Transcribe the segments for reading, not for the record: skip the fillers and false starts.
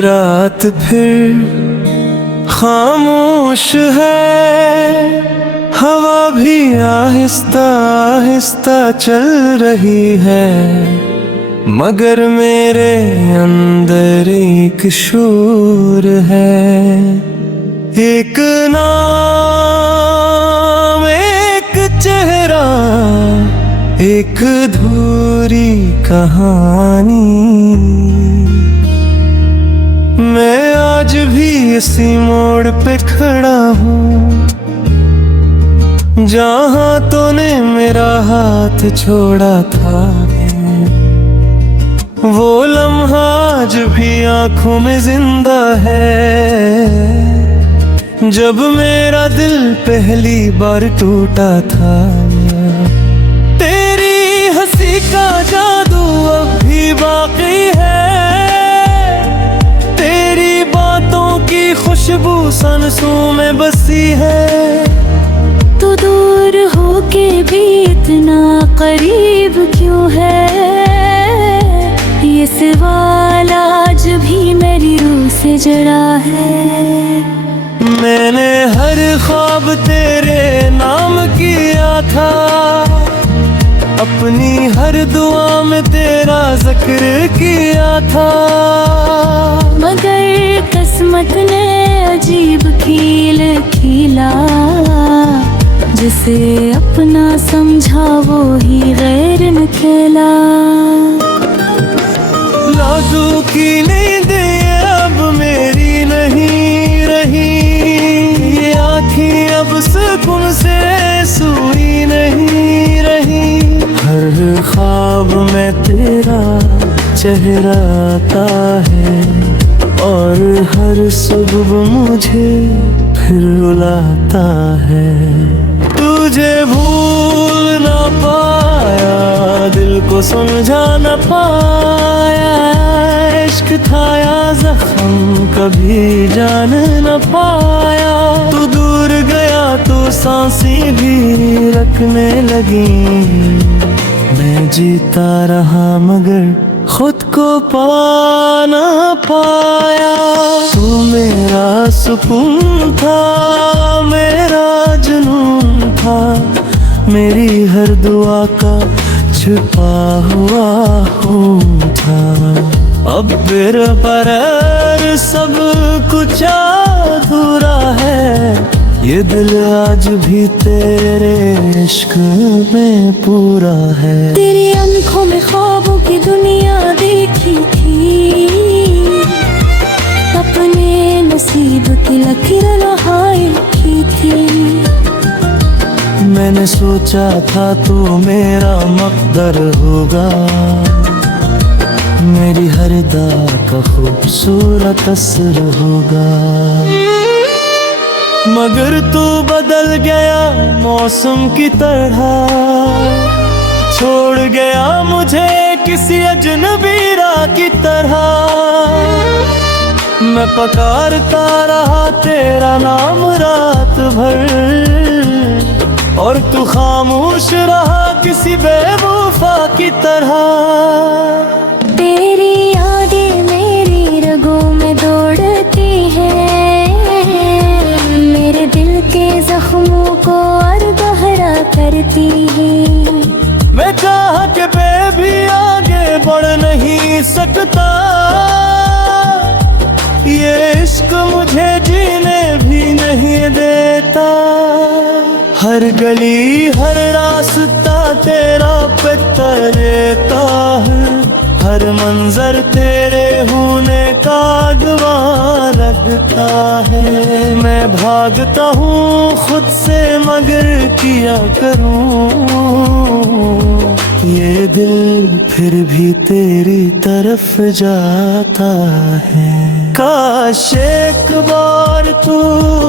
रात फिर खामोश है, हवा भी आहिस्ता आहिस्ता चल रही है, मगर मेरे अंदर एक शोर है। एक नाम, एक चेहरा, एक अधूरी कहानी। मैं आज भी इसी मोड़ पे खड़ा हूँ, जहाँ तूने मेरा हाथ छोड़ा था। वो लम्हा आज भी आंखों में जिंदा है, जब मेरा दिल पहली बार टूटा था। तेरी हंसी का जादू अब भी बाकी है, तेरी बातों की खुशबू सांसों में बसी है। तू दूर होके भी इतना करीब क्यों है, ये सवाल आज भी मेरी रूह से जुड़ा है। मैंने हर ख्वाब तेरे नाम किया था, अपनी हर दुआ में तेरा जिक्र किया था। मगर किस्मत ने अजीब खेल खेला, जिसे अपना समझा वो ही गैर निकला। लाडू की नींद अब मेरी नहीं रही, आँखें अब सुकून से सोई नहीं रही। हर ख्वाब में तेरा चेहरा आता है, और हर सुबह मुझे फिर रुलाता है। तुझे भूल ना पाया, दिल को समझा न पाया, इश्क था या जख्म कभी जान न पाया। तू दूर गया तो सांसें भी रखने लगी, मैं जीता रहा मगर खुद को पा ना पाया। तू मेरा सुकून था, मेरा जुनून था, मेरी हर दुआ का छुपा हुआ खून था। अब बेरकरार सब कुछ अधूरा है, ये दिल आज भी तेरे इश्क में पूरा है। तेरी आंखों में ख्वाबों की दुनिया देखी थी, अपने नसीब की लकीर लहाई की थी। मैंने सोचा था तू मेरा मकदर होगा, मेरी हर दा का खूबसूरत असर होगा। मगर तू बदल गया मौसम की तरह, छोड़ गया मुझे किसी अजनबी राह की तरह। मैं पुकारता रहा तेरा नाम रात भर, और तू खामोश रहा किसी बेवफा की तरह। तेरी यादें मेरी रगों में दौड़ती हैं, मेरे दिल के जख्मों को और गहरा करती हैं। मैं चाह के भी आगे बढ़ नहीं सकता, ये इश्क मुझे जीने भी नहीं देता। हर गली हर रास्ता तेरा पिता रहता है, हर मंजर तेरे होने का गवाह लगता है। मैं भागता हूँ खुद से मगर किया करूँ, ये दिल फिर भी तेरी तरफ जाता है। काश एक बार तू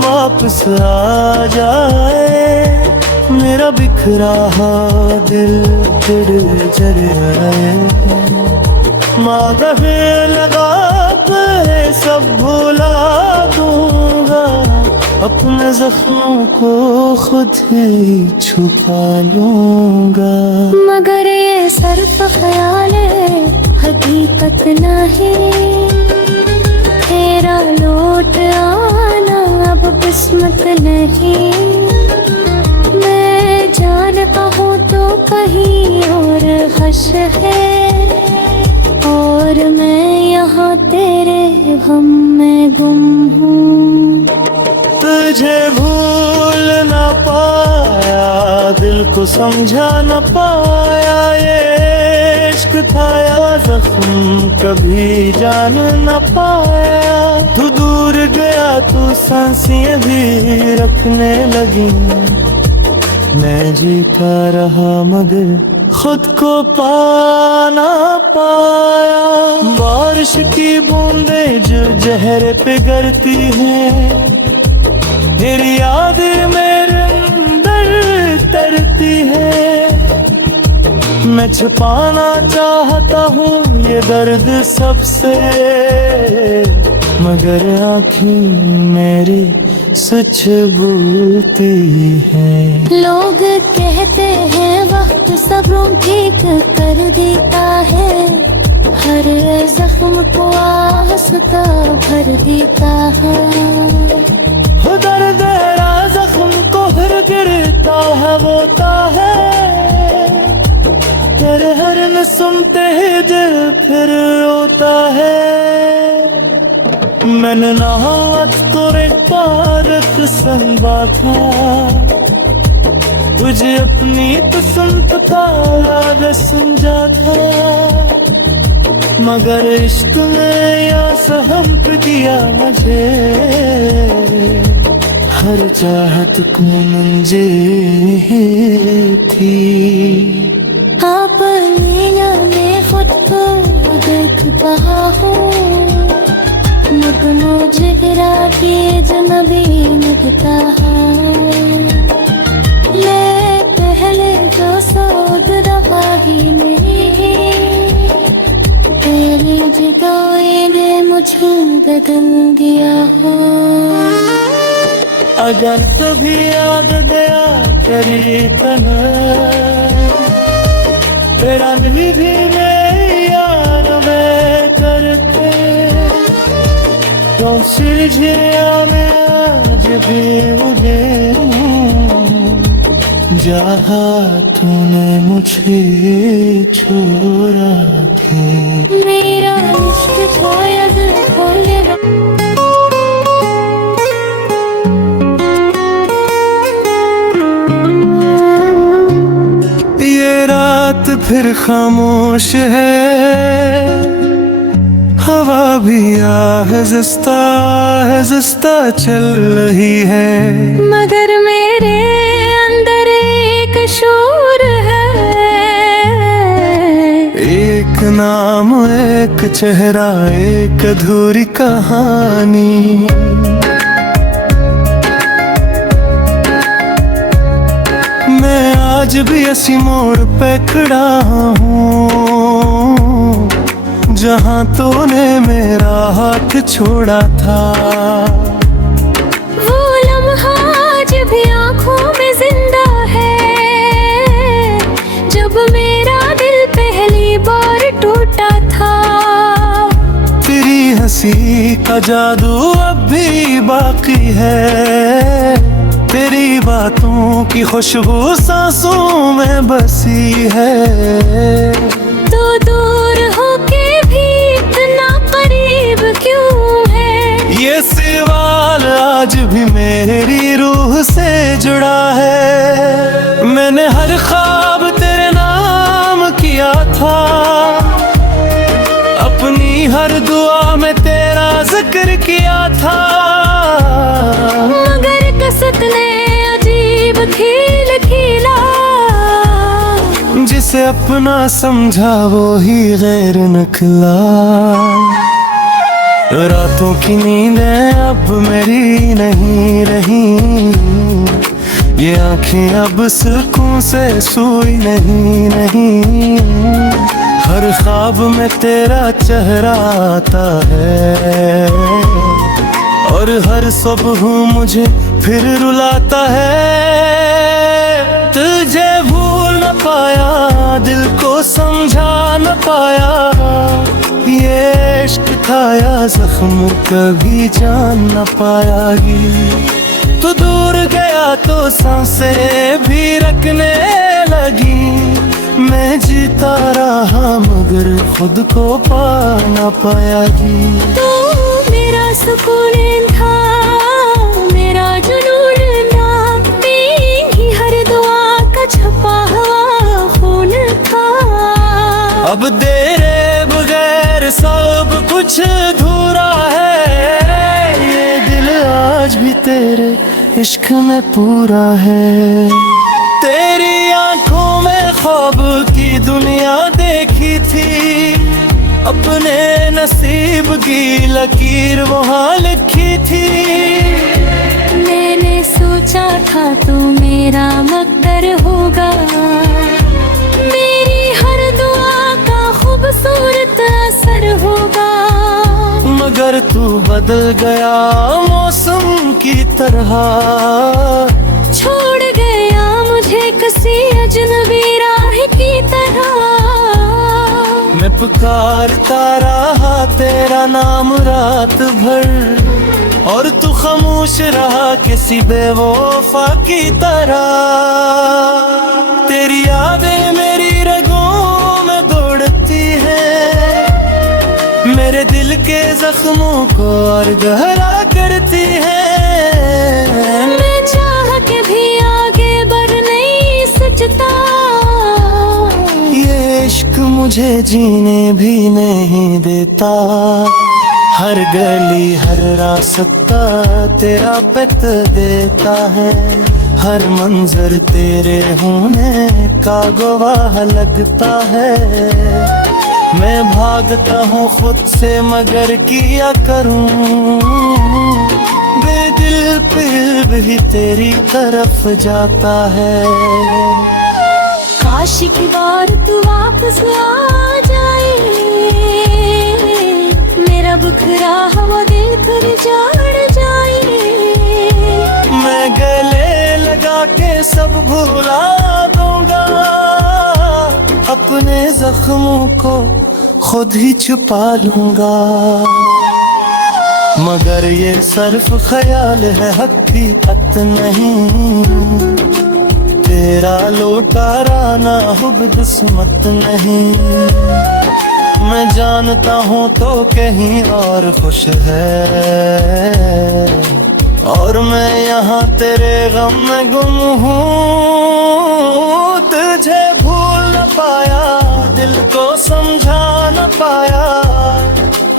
वापस आ जाए, मेरा बिखरा दिल फिर जल आए। मांगे लगा सब भुला दूंगा, अपने जख्मों को खुद ही छुपा लूंगा। मगर ये सिर्फ ख्याल है, हकीकत नहीं। कहीं और हश है, और मैं यहाँ तेरे गम में गुम हूँ। तुझे भूल न पाया, दिल को समझा न पाया, ये इश्क था या जख्म कभी जान न पाया। तू दूर गया तो सांसें भी रखने लगी, मैं जीता रहा मगर खुद को पा ना पाया। बारिश की बूंदें जो जहर पे गिरती हैं, तेरी याद मेरे अंदर तरती है। मैं छुपाना चाहता हूँ ये दर्द सबसे, मगर आँखें मेरी सच बोलती हैं। लोग कहते हैं वक्त सब्रों ठीक कर देता है, हर जख्म को आंसू भर देता है। हो दर्द जख्म को फिर गिरता है होता है, तेरे हर न सुनते ही दिल फिर रोता है। मैंने नहावत को एक बार संभाला, तुझे अपनी पसंद का याद समझा था, मगर इश्क में या सहम पे दिया मुझे, हर चाहत को मंजे थी। आप लीला में खुद को देख पा हूँ, मगनो जिगरा के जनबी लगता है। मैं पहले जो सोच रहा ही नहीं, तेरी जिदाई ने मुझे बदल दिया है। अगर कभी याद गया तेरी तरह, तेरा नहीं भी मैं यार मैं करके, तो सिरझिया में आज भी मुझे जहाँ तूने मुझे छोड़ा था। मेरा इश्क खोया दिल खोले, ये रात फिर खामोश है, हवा भी आहिस्ता चल रही है, मगर मेरे अंदर एक शोर है। एक नाम एक चेहरा एक अधूरी कहानी, मैं आज भी इसी मोड़ पे खड़ा हूँ, जहाँ तूने मेरा हाथ छोड़ा था। वो लम्हा आज भी आँखों में जिंदा है, जब मेरा दिल पहली बार टूटा था। तेरी हंसी का जादू अब भी बाकी है, तेरी बातों की खुशबू सांसों में बसी है। तो दूर होके भी इतना करीब क्यों है, ये सवाल आज भी मेरी रूह से जुड़ा है। मैंने हर ख्वाब तेरे नाम किया था, अपनी हर दुआ में तेरा जिक्र किया था, मगर कसत ने अजीब खील खीला। जिसे अपना समझा वो ही गैर निकला। रातों की नींदें अब मेरी नहीं रही, ये आंखें अब सुकून से सोई नहीं। हर ख्वाब में तेरा चेहरा आता है, और हर सुबह मुझे फिर रुलाता है। तुझे भूल न पाया, दिल को समझा न पाया, ये इश्क था या जख्म कभी जान न पायागी। तू दूर गया तो सांसें भी रखने लगी। लगी। मैं जीता रहा मगर खुद को पा ना पाया जी। तू मेरा सुकून था, मेरा जुनून था, तेरी हर दुआ का छपा हुआ खून था। अब तेरे बगैर सब कुछ अधूरा है, ये दिल आज भी तेरे इश्क में पूरा है। तेरी आंखों में ख्वाब की दुनिया देखी थी, अपने नसीब की लकीर वहाँ लिखी थी। मैंने सोचा था तू मेरा मकदर होगा, मेरी हर दुआ का खूबसूरत असर होगा। मगर तू बदल गया मौसम की तरह, छोड़ गया मुझे किसी अजनबी राह की तरह। मैं पुकारता रहा तेरा नाम रात भर, और तू खामोश रहा किसी बेवफा की तरह। तेरी यादें मेरी रगों में दौड़ती हैं, मेरे दिल के जख्मों को और गहरा करती हैं। मैं चाह के भी आगे बढ़ नहीं सकता, ये इश्क मुझे जीने भी नहीं देता। हर गली हर रास्ता तेरा पित देता है, हर मंजर तेरे होने का गवाह लगता है। मैं भागता हूँ खुद से मगर किया करूँ, बेदिल फिर भी तेरी तरफ जाता है। काश एक बार तू वापस आ जाए, मेरा बुखरा हुआ दिल फिर जाड़ जाए। मैं गले लगा के सब भुला दूंगा, अपने जख्मों को खुद ही छुपा लूंगा। मगर ये सिर्फ ख्याल है, हकीकत नहीं। तेरा लौटाना हुब किस्मत नहीं। मैं जानता हूँ तो कहीं और खुश है, और मैं यहाँ तेरे गम में गुम हूँ। तुझे भूल न पाया, दिल को समझा न पाया,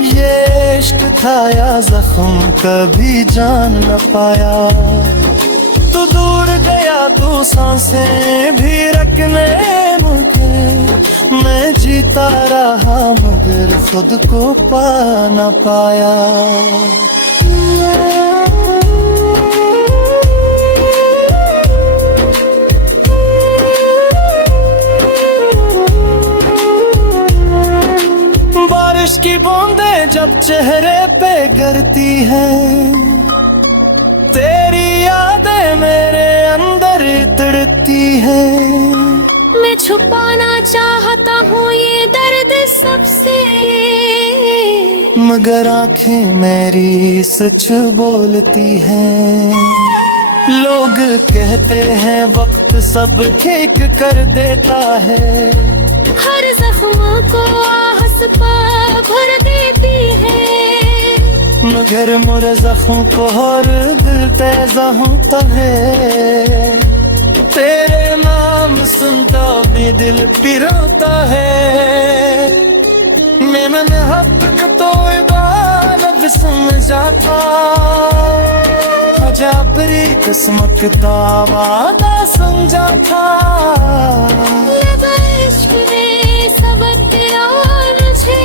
ये इश्क था या जख्म कभी जान न पाया। तू दूर गया तू सांसें भी रखने मुझे, मैं जीता रहा मगर खुद को पा न पाया। बारिश की बूंदें जब चेहरे पे गिरती हैं, तेरी यादें मेरे अंदर तड़ती हैं। मैं छुपाना चाहता हूँ ये दर्द सबसे, मगर आंखें मेरी सच बोलती हैं। लोग कहते हैं वक्त सब ठीक कर देता है, हर जख्म को आहस पा भर देती है। मगर मोरे जख्म को और दिल तेजा होता है। तेरे नाम सुनता भी दिल पिरोता है। मैंने हक तो इबादत समझा था, जाबरी किस्मत का वादा समझा था। लगा इश्क में सबक तेरा मुझे,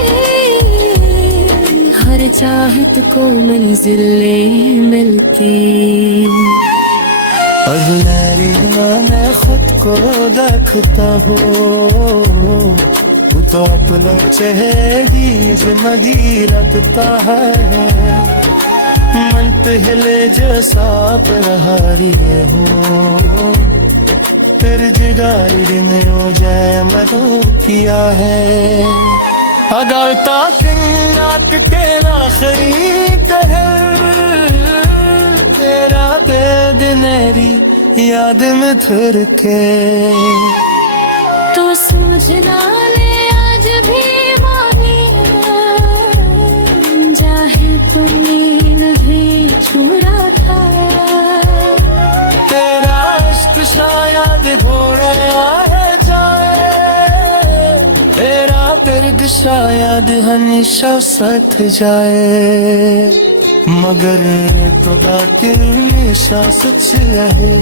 हर चाहत को मंजिल मिलके। अब मेरी मैंने खुद को देखता हूँ, तू तो अपने चेहरे जिंदगी रखता है। मन पहले जैसा प्रहारी हूँ, तेरे जिगारी ने हो जाए मरो किया है। अदालता नाक के आखिरी कहर, तेरा दे दिनेरी याद में थर के। बुझना ने आज भी मानी चाहे तुमने भी छुड़ा था तेरा इश्क शायद घोड़े आए जाए तेरा दर्द शायद हमेशा साथ जाए मगर तो बात हमेशा सच रहे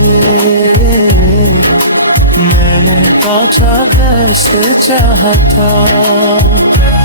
मैंने पाछा कैसे चाहा था